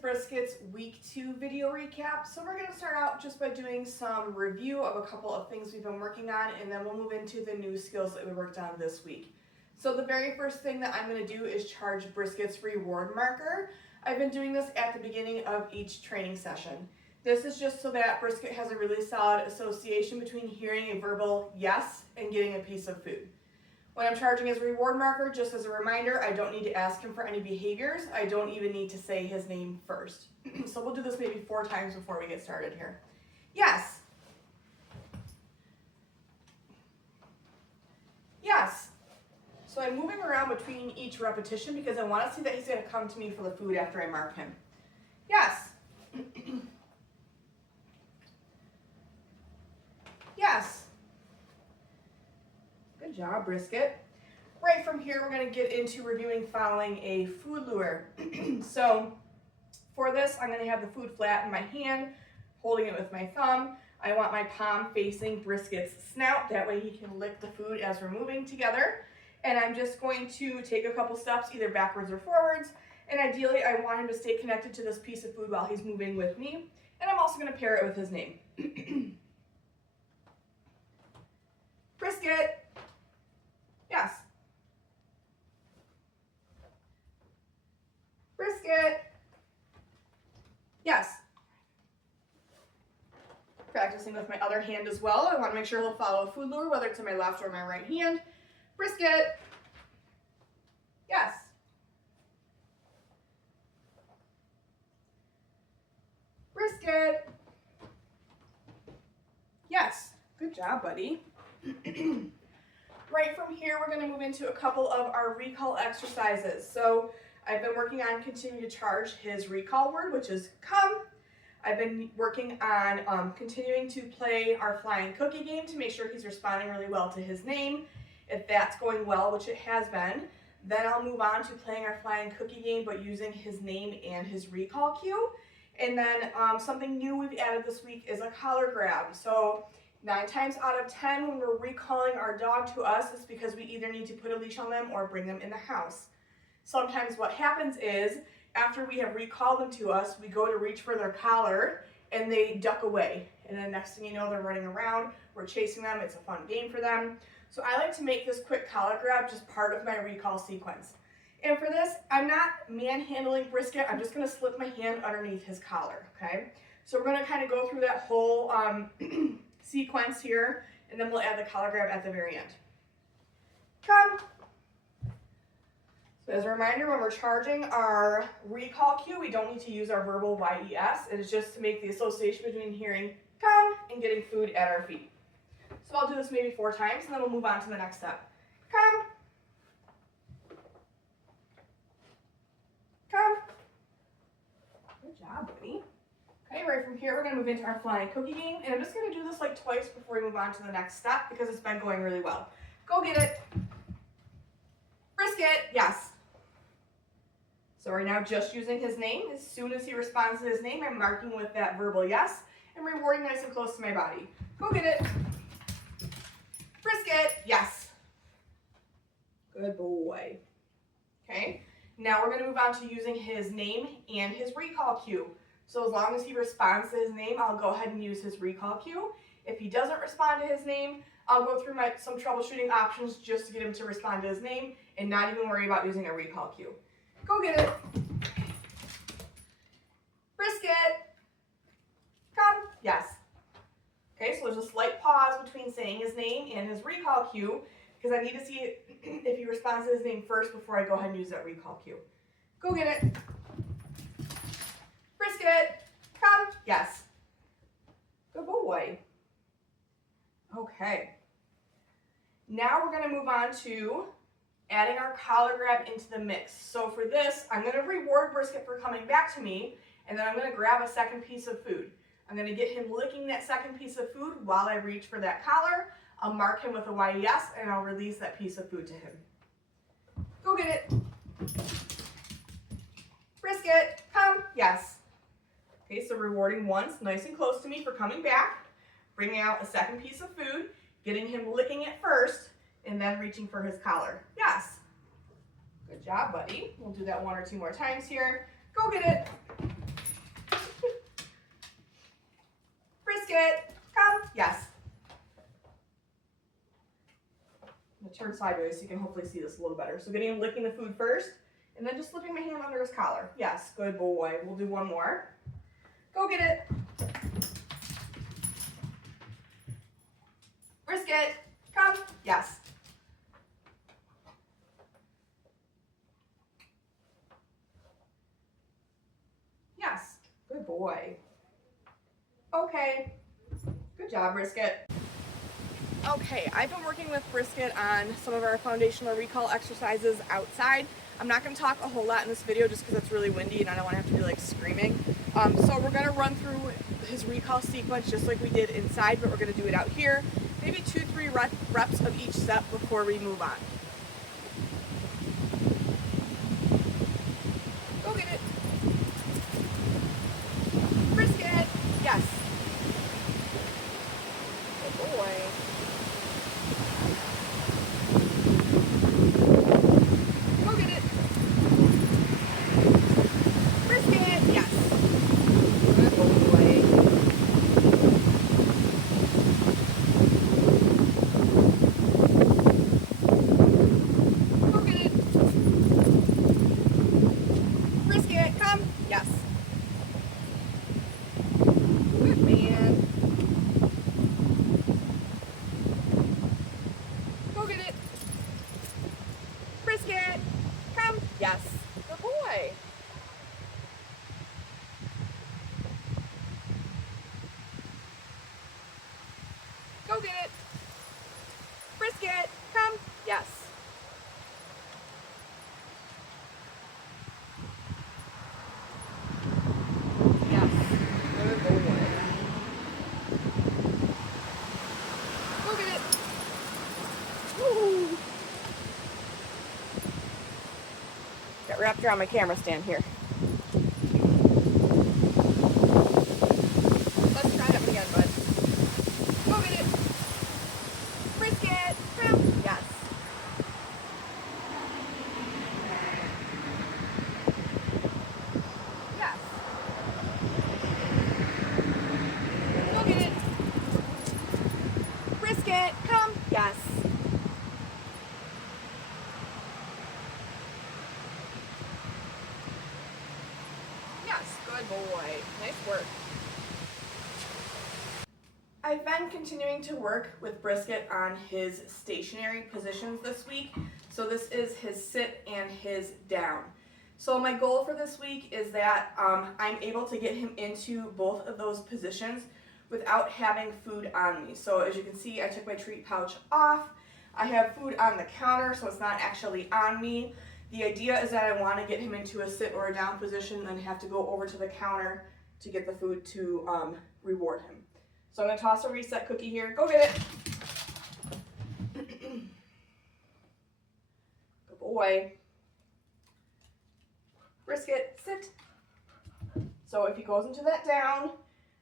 Brisket's week 2 video recap. So we're going to start out just by doing some review of a couple of things we've been working on, and then we'll move into the new skills that we worked on this week. So the very first thing that I'm going to do is charge Brisket's reward marker. I've been doing this at the beginning of each training session. This is just so that Brisket has a really solid association between hearing a verbal yes and getting a piece of food. When I'm charging his reward marker, just as a reminder, I don't need to ask him for any behaviors. I don't even need to say his name first. So we'll do this maybe 4 times before we get started here. Yes. Yes. So I'm moving around between each repetition because I want to see that he's going to come to me for the food after I mark him. Yes. Yes. Good job, Brisket. Right from here, we're going to get into reviewing following a food lure. So for this, I'm going to have the food flat in my hand, holding it with my thumb. I want my palm facing Brisket's snout. That way he can lick the food as we're moving together. And I'm just going to take a couple steps, either backwards or forwards. And ideally, I want him to stay connected to this piece of food while he's moving with me. And I'm also going to pair it with his name. Brisket. Yes. Brisket. Yes. Practicing with my other hand as well. I want to make sure he'll follow a food lure, whether it's in my left or my right hand. Brisket. Yes. Brisket. Yes. Good job, buddy. Right from here, we're going to move into a couple of our recall exercises. So I've been working on continuing to charge his recall word, which is come. I've been working on continuing to play our flying cookie game to make sure he's responding really well to his name. If that's going well, which it has been, then I'll move on to playing our flying cookie game, but using his name and his recall cue. And then something new we've added this week is a collar grab. So 9 times out of 10 when we're recalling our dog to us, it's because we either need to put a leash on them or bring them in the house. Sometimes what happens is, after we have recalled them to us, we go to reach for their collar and they duck away. And then next thing you know, they're running around, we're chasing them, it's a fun game for them. So I like to make this quick collar grab just part of my recall sequence. And for this, I'm not manhandling Brisket, I'm just gonna slip my hand underneath his collar, okay? So we're gonna kind of go through that whole sequence here, and then we'll add the collar grab at the very end. Come. So as a reminder, when we're charging our recall cue, we don't need to use our verbal YES. It is just to make the association between hearing come and getting food at our feet. So I'll do this maybe 4 times, and then we'll move on to the next step. Come. Come. Good job, buddy. Okay, right from here, we're going to move into our flying cookie game, and I'm just going to do this like twice before we move on to the next step because it's been going really well. Go get it. Brisket, yes. So we're now just using his name. As soon as he responds to his name, I'm marking with that verbal yes and rewarding nice and close to my body. Go get it. Brisket, yes. Good boy. Okay, now we're going to move on to using his name and his recall cue. So as long as he responds to his name, I'll go ahead and use his recall cue. If he doesn't respond to his name, I'll go through some troubleshooting options just to get him to respond to his name and not even worry about using a recall cue. Go get it. Brisket. Come. Yes. Okay, so there's a slight pause between saying his name and his recall cue because I need to see if he responds to his name first before I go ahead and use that recall cue. Go get it. Brisket, come. Yes. Good boy. Okay. Now we're going to move on to adding our collar grab into the mix. So for this, I'm going to reward Brisket for coming back to me, and then I'm going to grab a second piece of food. I'm going to get him licking that second piece of food while I reach for that collar. I'll mark him with a YES, and I'll release that piece of food to him. Go get it. Brisket, come. Yes. Okay, so rewarding once, nice and close to me for coming back, bringing out a second piece of food, getting him licking it first, and then reaching for his collar. Yes. Good job, buddy. We'll do that 1 or 2 more times here. Go get it. turned sideways so you can hopefully see this a little better. So getting him licking the food first, and then just slipping my hand under his collar. Yes, good boy. We'll do one more. Go get it. Brisket, come. Yes. Yes, good boy. Okay, good job, Brisket. Okay, I've been working with Brisket on some of our foundational recall exercises outside. I'm not going to talk a whole lot in this video just because it's really windy and I don't want to have to be like screaming. So we're going to run through his recall sequence just like we did inside, but we're going to do it out here. Maybe 2-3 reps of each step before we move on. Go get it. Brisket, yes. Good boy. Brisket, come. Yes. Good boy. Go get it. Brisket, come. Yes. Yes. Good boy. Go get it. Woo. Got wrapped around my camera stand here. Let's try that one again, bud. Go get it. Brisket, come. Yes. Yes. Go get it. Brisket, come. Yes. Good boy. Nice work. I've been continuing to work with Brisket on his stationary positions this week. So this is his sit and his down. So my goal for this week is that I'm able to get him into both of those positions without having food on me. So as you can see, I took my treat pouch off. I have food on the counter, so it's not actually on me. The idea is that I want to get him into a sit or a down position and have to go over to the counter to get the food to reward him. So I'm going to toss a reset cookie here. Go get it. Good boy. Brisket, sit. So if he goes into that down,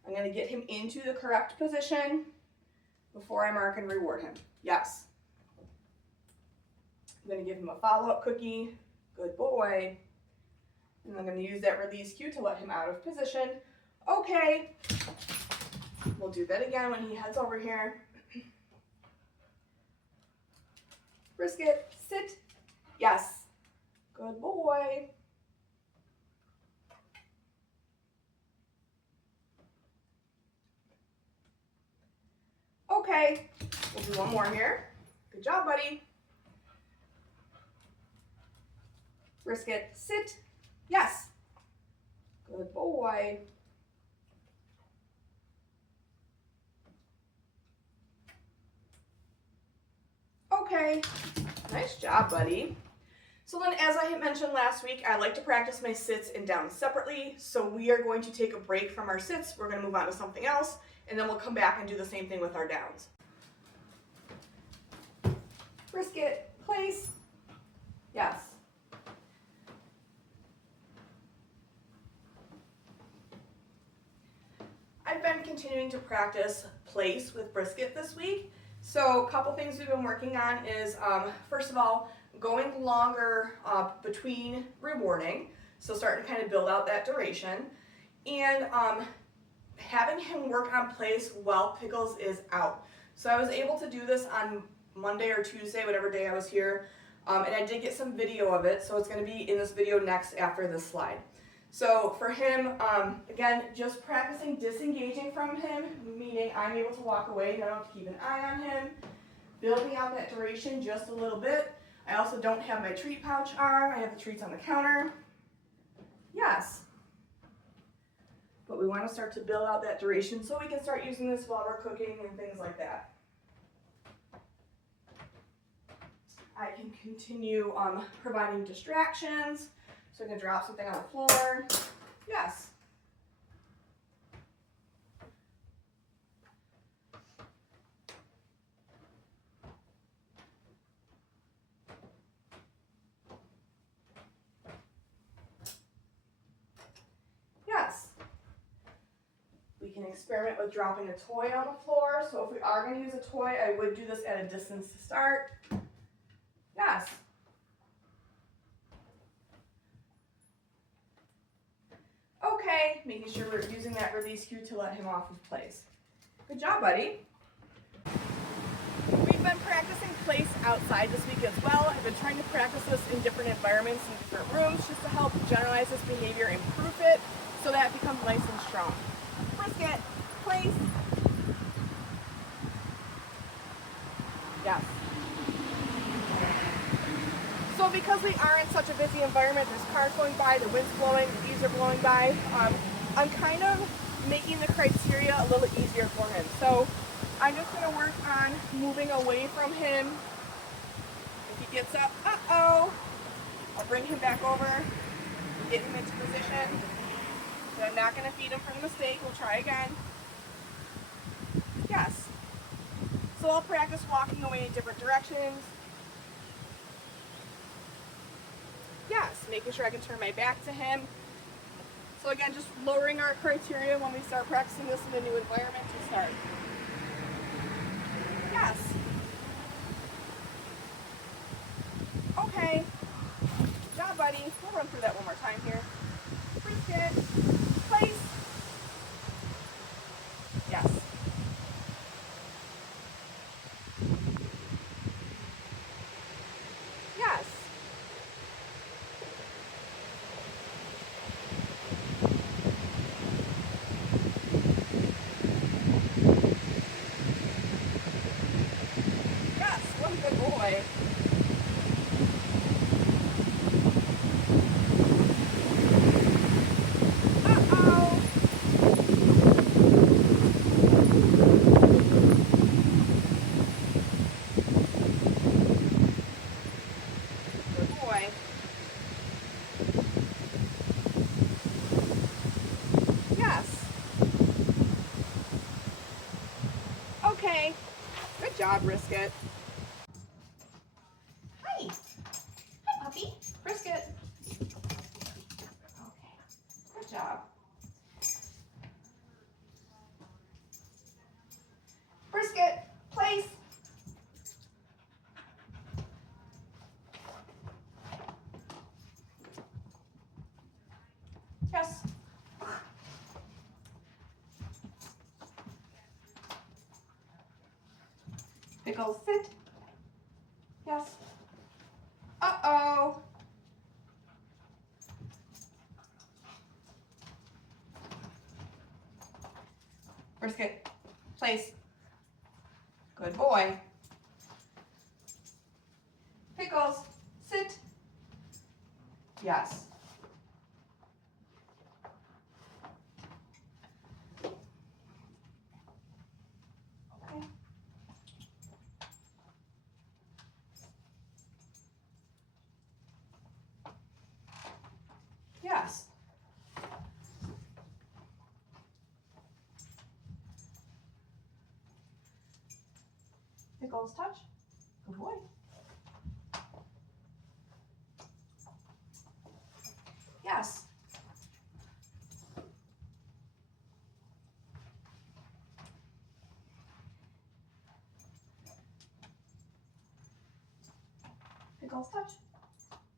I'm going to get him into the correct position before I mark and reward him. Yes. I'm going to give him a follow-up cookie. Good boy. And I'm going to use that release cue to let him out of position. Okay. We'll do that again when he heads over here. Brisket, sit. Yes. Good boy. Okay. We'll do one more here. Good job, buddy. Brisket, sit. Yes. Good boy. Okay. Nice job, buddy. So then, as I had mentioned last week, I like to practice my sits and downs separately. So we are going to take a break from our sits. We're going to move on to something else, and then we'll come back and do the same thing with our downs. Brisket, place. Yes. I've been continuing to practice place with Brisket this week. So a couple things we've been working on is, first of all, going longer between rewarding. So starting to kind of build out that duration. And having him work on place while Pickles is out. So I was able to do this on Monday or Tuesday, whatever day I was here. And I did get some video of it, so it's going to be in this video next after this slide. So for him, again, just practicing disengaging from him, meaning I'm able to walk away and I don't have to keep an eye on him. Building out that duration just a little bit. I also don't have my treat pouch on. I have the treats on the counter. Yes. But we want to start to build out that duration so we can start using this while we're cooking and things like that. I can continue providing distractions. So I can drop something on the floor. Yes. Yes. We can experiment with dropping a toy on the floor. So if we are going to use a toy, I would do this at a distance to start. Yes. Okay, making sure we're using that release cue to let him off of place. Good job, buddy. We've been practicing place outside this week as well. I've been trying to practice this in different environments and different rooms just to help generalize this behavior, improve it, so that it becomes nice and strong. Brisket, place. Yes. So because we are in such a busy environment, there's cars going by, the wind's blowing, the leaves are blowing by, I'm kind of making the criteria a little easier for him. So I'm just going to work on moving away from him. If he gets up, uh-oh, I'll bring him back over, get him into position. But I'm not going to feed him for the mistake. We'll try again. Yes. So I'll practice walking away in different directions. Yes, making sure I can turn my back to him. So again, just lowering our criteria when we start practicing this in a new environment to start. Yes. Okay. Good job, buddy. We'll run through that one more time here. Brisket. Place. Yes. Yes. Yes, what a good boy. Uh-oh. Good boy. Yes. Okay. Good job, Brisket. Hi. Hi, puppy. Brisket. Okay. Good job. Brisket. Place. Yes. Pickles, sit. Yes. Uh-oh. Brisket, place. Good boy. Pickles, sit. Yes. Okay. Yes. Pickles, touch. Good boy. Yes. Pickles, touch.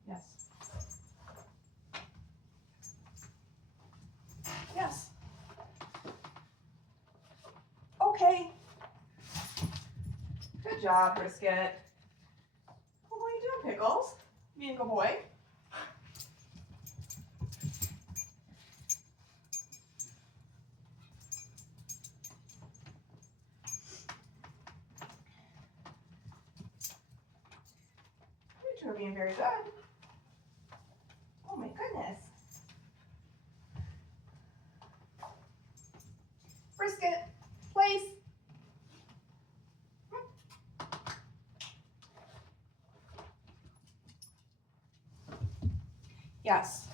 Yes. Yes. Okay. Good Good job, Brisket. What are you doing, Pickles? Being a good boy. You're being very good. Oh my goodness. Brisket, place. Yes.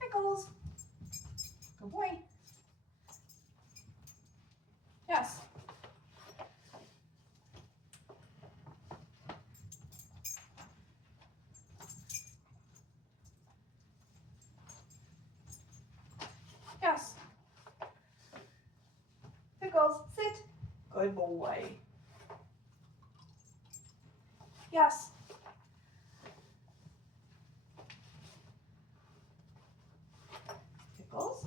Pickles. Good boy. Yes. Yes. Pickles, sit. Good boy. Yes. Pickles.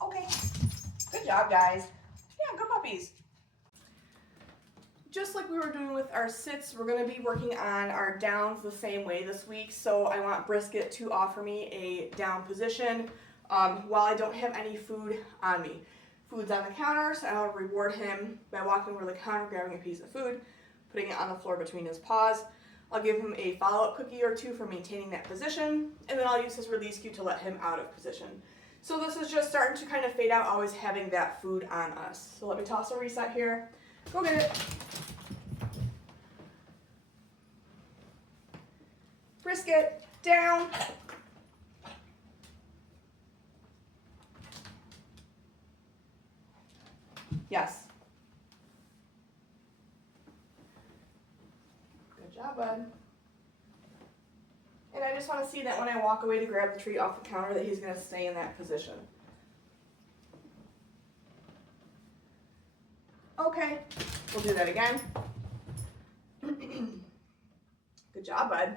Okay. Good job, guys. Yeah, good puppies. Just like we were doing with our sits, we're going to be working on our downs the same way this week. So I want Brisket to offer me a down position while I don't have any food on me. Food's on the counter, so I'll reward him by walking over the counter, grabbing a piece of food, putting it on the floor between his paws. I'll give him a follow-up cookie or two for maintaining that position, and then I'll use his release cue to let him out of position. So this is just starting to kind of fade out, always having that food on us. So let me toss a reset here. Go get it. Brisket, down. Yes. Good job, bud. And I just want to see that when I walk away to grab the treat off the counter that he's going to stay in that position. Okay, we'll do that again. Good job, bud.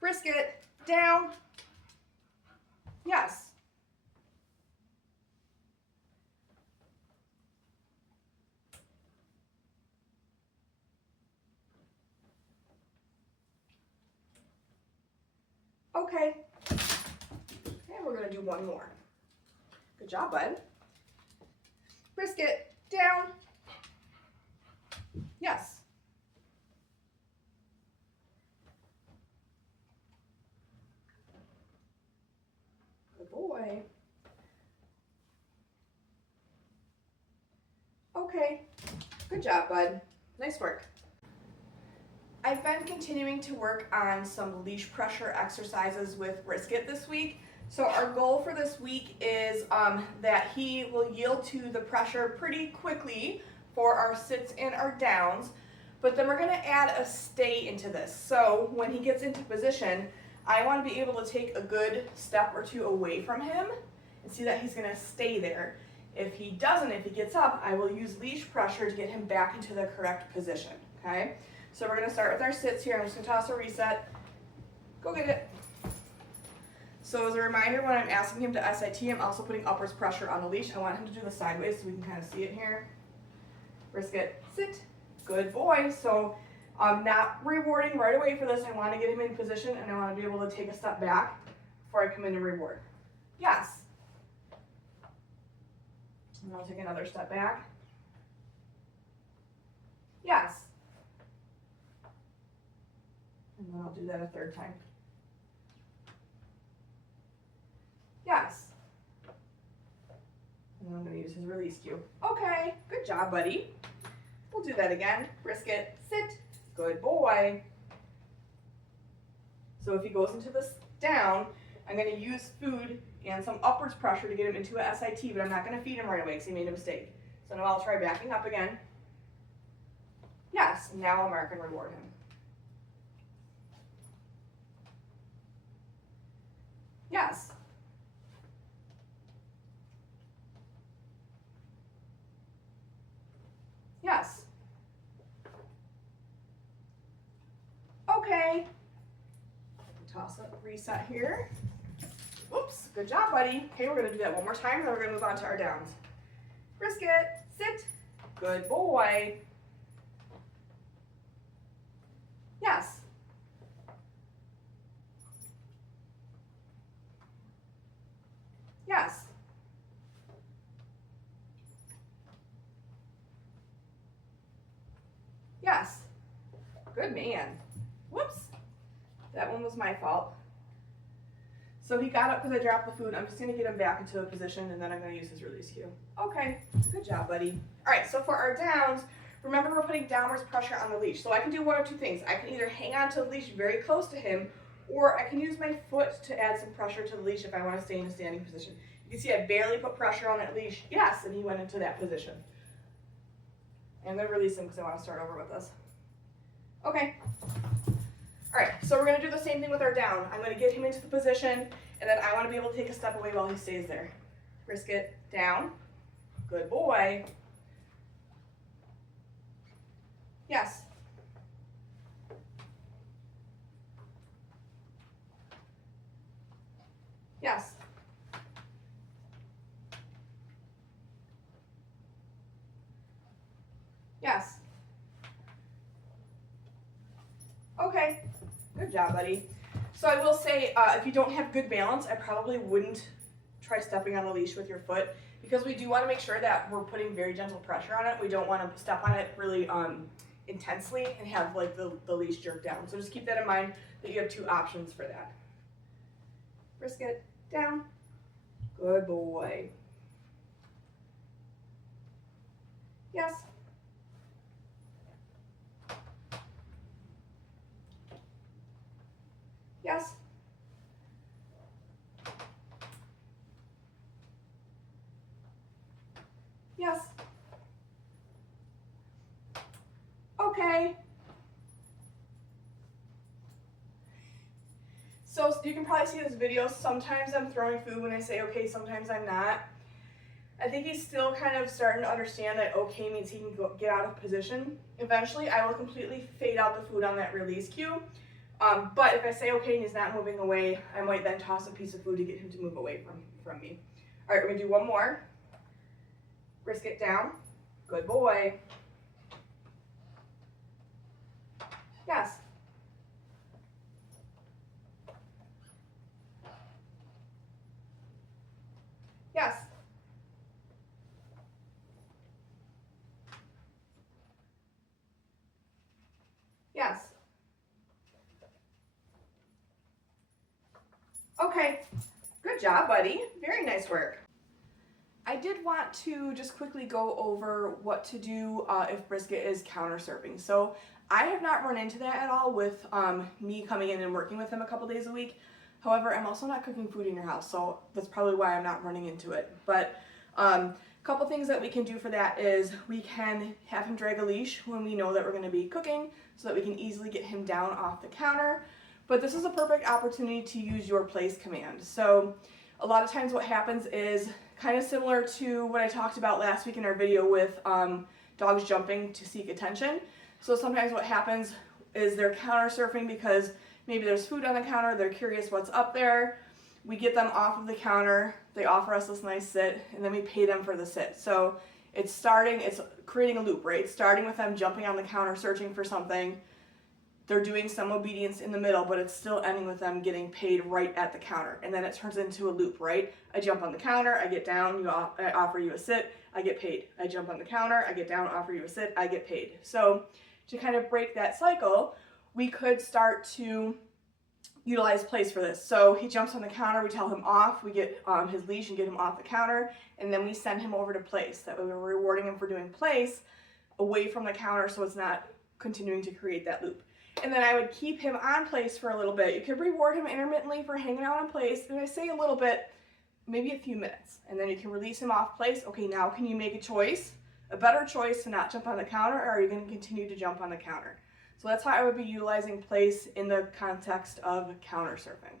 Brisket, down. Yes. Okay. And we're going to do one more. Good job, bud. Brisket, down. Yes. Good boy. Okay. Good job, bud. Nice work. I've been continuing to work on some leash pressure exercises with Brisket this week. So our goal for this week is that he will yield to the pressure pretty quickly for our sits and our downs, but then we're going to add a stay into this. So when he gets into position, I want to be able to take a good step or two away from him and see that he's going to stay there. If he doesn't, if he gets up, I will use leash pressure to get him back into the correct position, okay? So we're going to start with our sits here. I'm just going to toss a reset. Go get it. So as a reminder, when I'm asking him to SIT, I'm also putting upwards pressure on the leash. I want him to do this sideways so we can kind of see it here. Brisket, sit. Good boy. So I'm not rewarding right away for this. I want to get him in position, and I want to be able to take a step back before I come in and reward. Yes. And I'll take another step back. Yes. And then I'll do that a third time. Yes. And then I'm going to use his release cue. Okay, good job, buddy. We'll do that again. Brisket, sit. Good boy. So if he goes into this down, I'm going to use food and some upwards pressure to get him into a SIT, but I'm not going to feed him right away because he made a mistake. So now I'll try backing up again. Yes, now I'll mark and reward him. Yes. Yes. Okay. Toss up, reset here. Whoops, good job, buddy. Okay, we're gonna do that one more time, then we're gonna move on to our downs. Brisket, sit. Good boy. Yes. Yes. Yes. Good man. Whoops. That one was my fault. So he got up because I dropped the food. I'm just going to get him back into a position, and then I'm going to use his release cue. Okay. Good job, buddy. All right, so for our downs, remember we're putting downwards pressure on the leash. So I can do one of two things. I can either hang on to the leash very close to him, or I can use my foot to add some pressure to the leash if I want to stay in a standing position. You can see I barely put pressure on that leash. Yes, and he went into that position. I'm going to release him because I want to start over with this. Okay. All right, so we're going to do the same thing with our down. I'm going to get him into the position, and then I want to be able to take a step away while he stays there. Brisket, down. Good boy. Yes. Yes. Yes. Okay. Good job, buddy. So I will say, if you don't have good balance, I probably wouldn't try stepping on the leash with your foot, because we do want to make sure that we're putting very gentle pressure on it. We don't want to step on it really intensely and have like the leash jerk down. So just keep that in mind, that you have two options for that. Brisket, down. Good boy. Yes. Yes. Yes. Okay. So you can probably see this video. Sometimes I'm throwing food when I say okay, sometimes I'm not. I think he's still kind of starting to understand that okay means he can get out of position. Eventually, I will completely fade out the food on that release cue. But if I say okay and he's not moving away, I might then toss a piece of food to get him to move away from me. All right, we're gonna do one more. Brisket, down. Good boy. Yes. Yes. Yes. Okay. Good job, buddy. Very nice work. I did want to just quickly go over what to do if Brisket is counter surfing. So I have not run into that at all with me coming in and working with him a couple days a week. However, I'm also not cooking food in your house, so that's probably why I'm not running into it. But a couple things that we can do for that is we can have him drag a leash when we know that we're going to be cooking, so that we can easily get him down off the counter. But this is a perfect opportunity to use your place command. So a lot of times what happens is kind of similar to what I talked about last week in our video with dogs jumping to seek attention. So sometimes what happens is they're counter surfing because maybe there's food on the counter, they're curious what's up there. We get them off of the counter, they offer us this nice sit, and then we pay them for the sit. So it's creating a loop, right? It's starting with them jumping on the counter, searching for something. They're doing some obedience in the middle, but it's still ending with them getting paid right at the counter. And then it turns into a loop, right? I jump on the counter, I get down, I offer you a sit, I get paid. I jump on the counter, I get down, offer you a sit, I get paid. So to kind of break that cycle, we could start to utilize place for this. So he jumps on the counter, we tell him off, we get his leash and get him off the counter, and then we send him over to place. That way we're rewarding him for doing place away from the counter, so it's not continuing to create that loop. And then I would keep him on place for a little bit. You could reward him intermittently for hanging out on place. And I say a little bit, maybe a few minutes. And then you can release him off place. Okay, now can you make a choice? A better choice to not jump on the counter, or are you going to continue to jump on the counter? So that's how I would be utilizing place in the context of counter surfing.